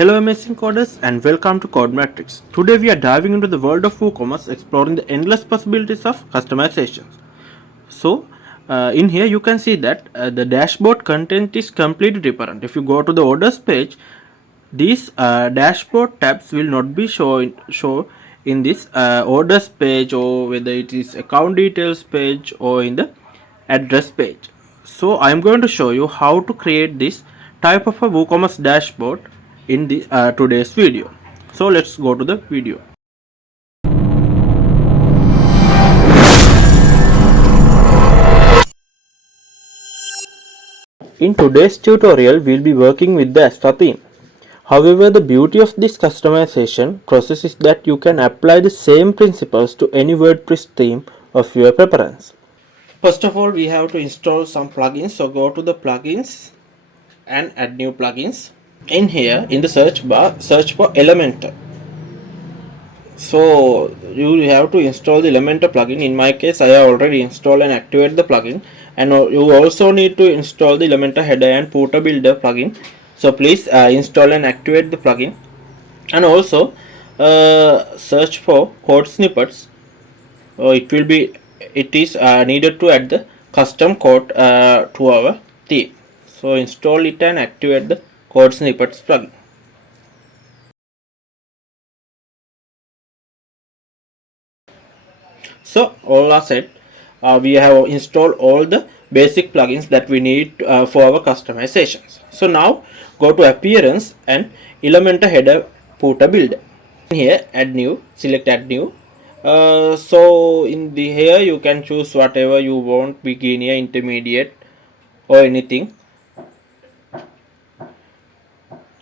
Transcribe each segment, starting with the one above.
Hello amazing coders and welcome to CodeMatrix. Today we are diving into the world of WooCommerce, exploring the endless possibilities of customizations. So in here you can see that the dashboard content is completely different. If you go to the orders page, these dashboard tabs will not be show in this orders page, or whether it is account details page or in the address page. So I am going to show you how to create this type of a WooCommerce dashboard in the today's video. So let's go to the video. In today's tutorial, we'll be working with the Asta theme. However, the beauty of this customization process is that you can apply the same principles to any WordPress theme of your preference. First of all, we have to install some plugins. So go to the plugins and add new plugins. In here, in the search bar, search for Elementor. So you have to install the Elementor plugin. In my case, I have already installed and activated the plugin, and you also need to install the Elementor header and footer builder plugin. So please install and activate the plugin, and also search for code snippets. It is needed to add the custom code to our theme. So install it and activate the code snippets plugin. So all are set. We have installed all the basic plugins that we need for our customizations. So now go to appearance and Elementor header footer builder. Here add new, select add new. So in the here you can choose whatever you want, beginner, intermediate or anything.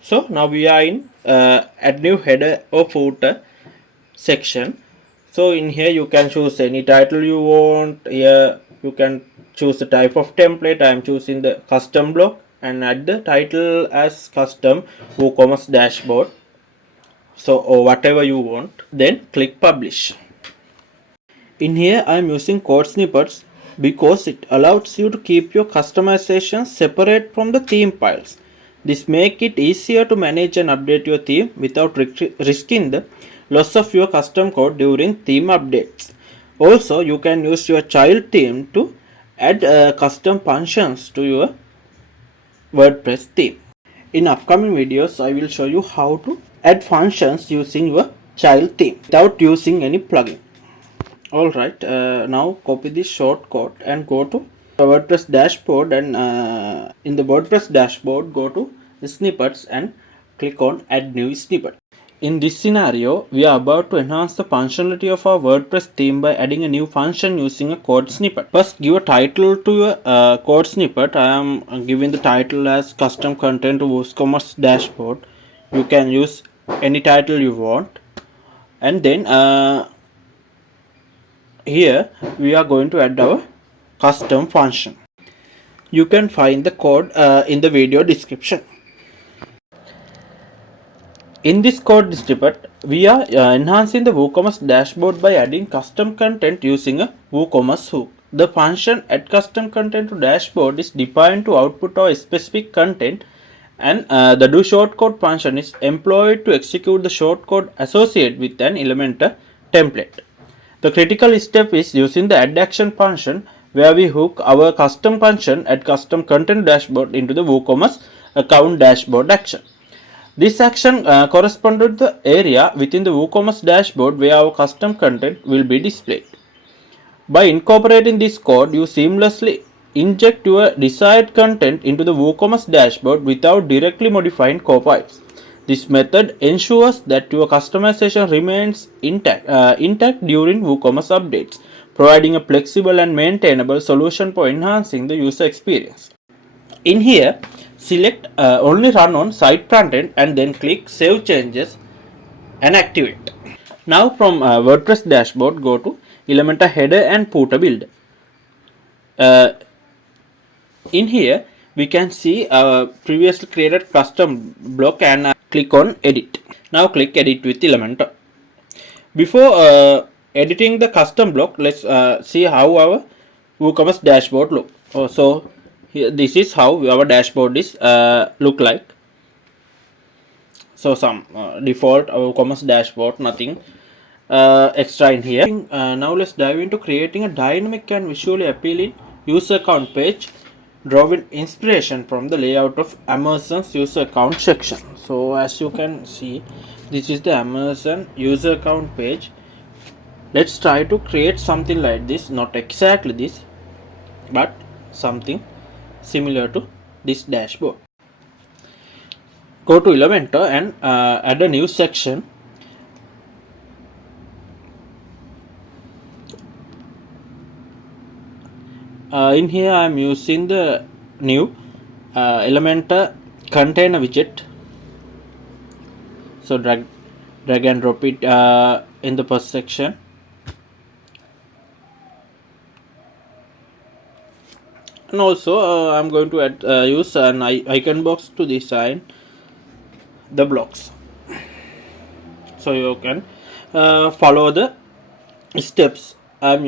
So now we are in add new header or footer section. So in here you can choose any title you want. Here you can choose the type of template. I am choosing the custom block and add the title as custom WooCommerce dashboard. So or whatever you want. Then click publish. In here I am using code snippets because it allows you to keep your customizations separate from the theme files. This makes it easier to manage and update your theme without risking the loss of your custom code during theme updates. Also, you can use your child theme to add custom functions to your WordPress theme. In upcoming videos, I will show you how to add functions using your child theme without using any plugin. Alright, now copy this shortcode and go to the WordPress dashboard, and in the WordPress dashboard go to the snippets and click on add new snippet. In this scenario, we are about to enhance the functionality of our WordPress theme by adding a new function using a code snippet. First, give a title to your code snippet. I am giving the title as custom content to WooCommerce dashboard. You can use any title you want, and then here we are going to add our custom function. You can find the code in the video description. In this code snippet, we are enhancing the WooCommerce dashboard by adding custom content using a WooCommerce hook. The function add custom content to dashboard is defined to output our specific content, and the do shortcode function is employed to execute the shortcode associated with an Elementor template. The critical step is using the add action function, where we hook our custom function add custom content dashboard into the WooCommerce account dashboard action. This action corresponds to the area within the WooCommerce dashboard where our custom content will be displayed. By incorporating this code, you seamlessly inject your desired content into the WooCommerce dashboard without directly modifying core files. This method ensures that your customization remains intact during WooCommerce updates, providing a flexible and maintainable solution for enhancing the user experience. In here, select only run on site frontend and then click save changes and activate. Now from WordPress dashboard, go to Elementor header and footer builder. In here we can see our previously created custom block, and click on edit. Now click edit with Elementor. Before editing the custom block, let's see how our WooCommerce dashboard look. So here, this is how our dashboard is look like. So some default WooCommerce dashboard, nothing extra in here. Now let's dive into creating a dynamic and visually appealing user account page, drawing inspiration from the layout of Amazon's user account section. So as you can see, this is the Amazon user account page. Let's try to create something like this, not exactly this, but something similar to this dashboard. Go to Elementor and add a new section. In here I am using the new Elementor container widget. So drag and drop it in the first section. And also I'm going to add, use an icon box to design the blocks. So you can follow the steps I'm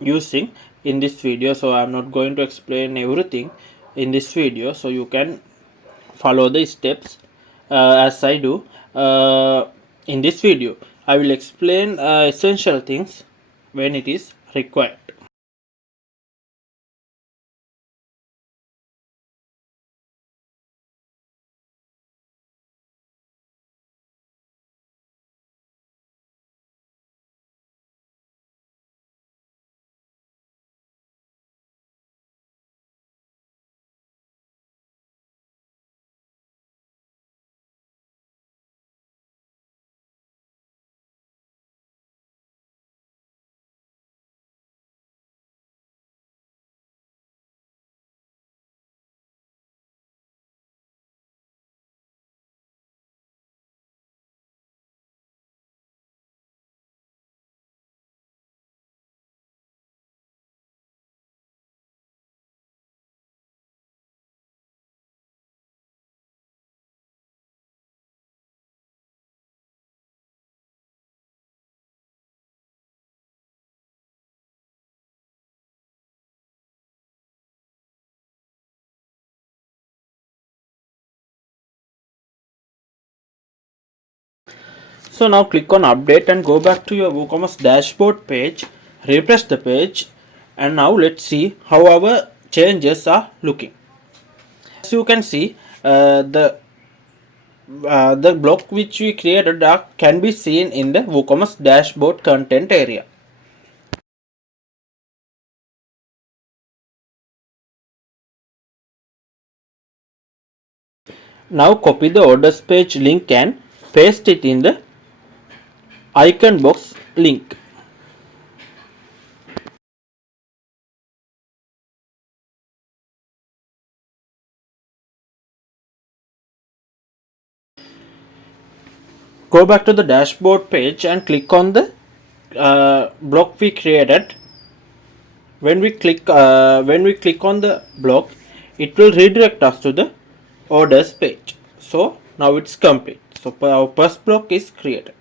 using in this video. So I'm not going to explain everything in this video, so you can follow the steps as I do in this video. I will explain essential things when it is required. So now click on update and go back to your WooCommerce dashboard page, refresh the page, and now let's see how our changes are looking. As you can see, the block which we created can be seen in the WooCommerce dashboard content area. Now copy the orders page link and paste it in the icon box link. Go back to the dashboard page and click on the block we created. When we click on the block, it will redirect us to the orders page. So now it's complete. So our first block is created.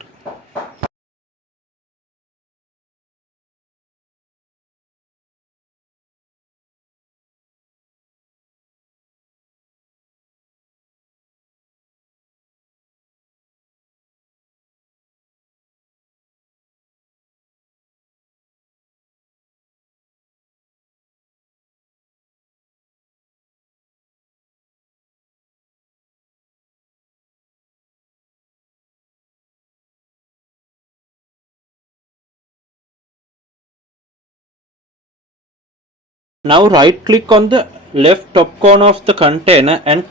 Now right click on the left top corner of the container and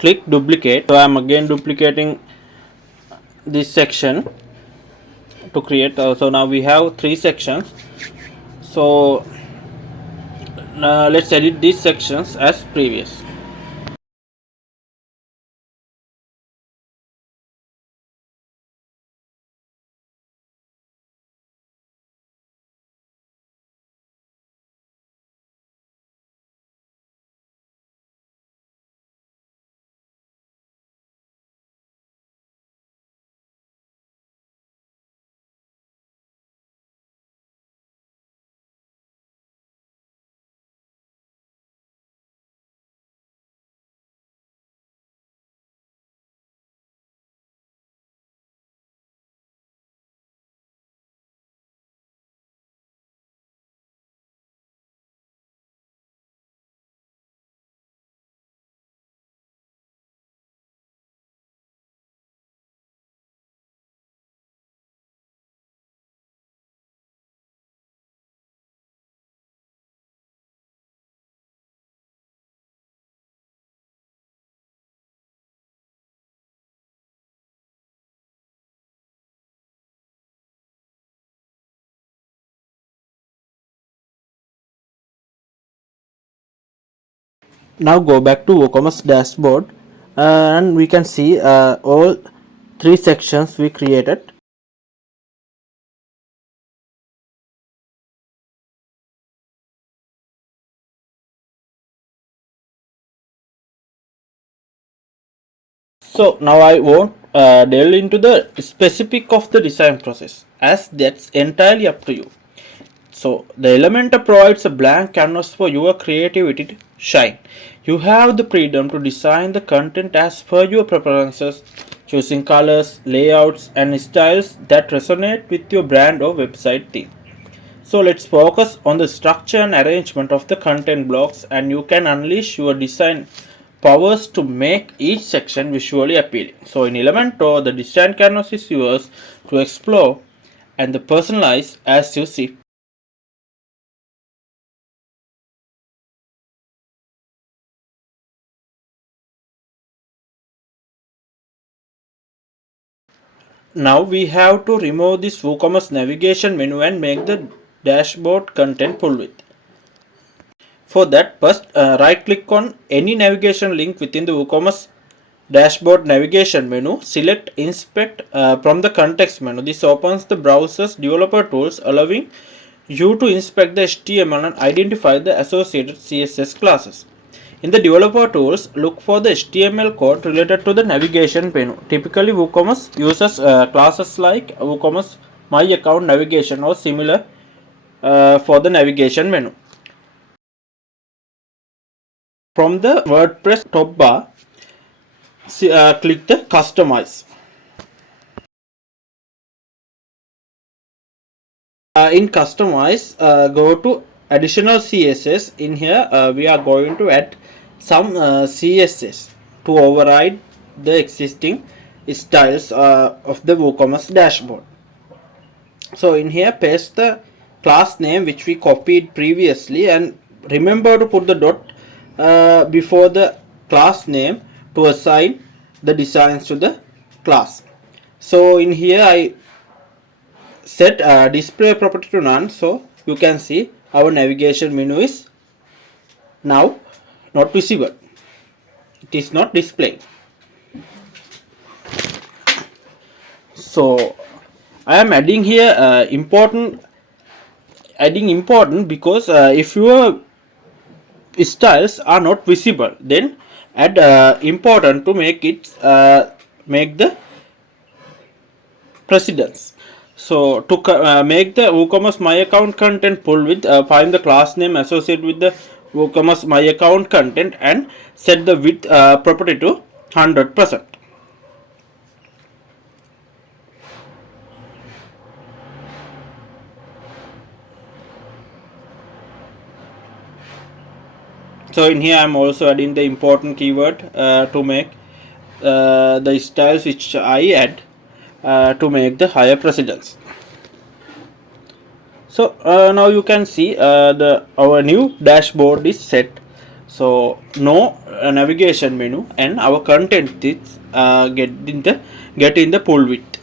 click duplicate. So I am again duplicating this section to create. So now we have 3 sections. So let's edit these sections as previous. Now go back to WooCommerce dashboard, and we can see all three sections we created. So now I won't delve into the specific of the design process, as that's entirely up to you. So the Elementor provides a blank canvas for your creativity to shine. You have the freedom to design the content as per your preferences, choosing colors, layouts, and styles that resonate with your brand or website theme. So let's focus on the structure and arrangement of the content blocks, and you can unleash your design powers to make each section visually appealing. So in Elementor, the design canvas is yours to explore and personalize as you see. Now we have to remove this WooCommerce navigation menu and make the dashboard content pull width. For that, first right click on any navigation link within the WooCommerce dashboard navigation menu. Select inspect from the context menu. This opens the browser's developer tools, allowing you to inspect the HTML and identify the associated CSS classes. In the developer tools, look for the HTML code related to the navigation menu. Typically, WooCommerce uses classes like WooCommerce My Account navigation or similar for the navigation menu. From the WordPress top bar, click the Customize. In Customize, go to Additional CSS. In here, we are going to add some CSS to override the existing styles of the WooCommerce dashboard. So in here, paste the class name which we copied previously, and remember to put the dot before the class name to assign the designs to the class. So in here I set display property to none, so you can see our navigation menu is now not visible. It is not displaying. So I am adding here important because if your styles are not visible, then add important to make it make the precedence. So to make the WooCommerce My Account content pull width, find the class name associated with the WooCommerce My Account content and set the width property to 100%. So in here I am also adding the important keyword to make the styles which I add to make the higher precedence. So now you can see our new dashboard is set. So no navigation menu, and our content is get in the pull width.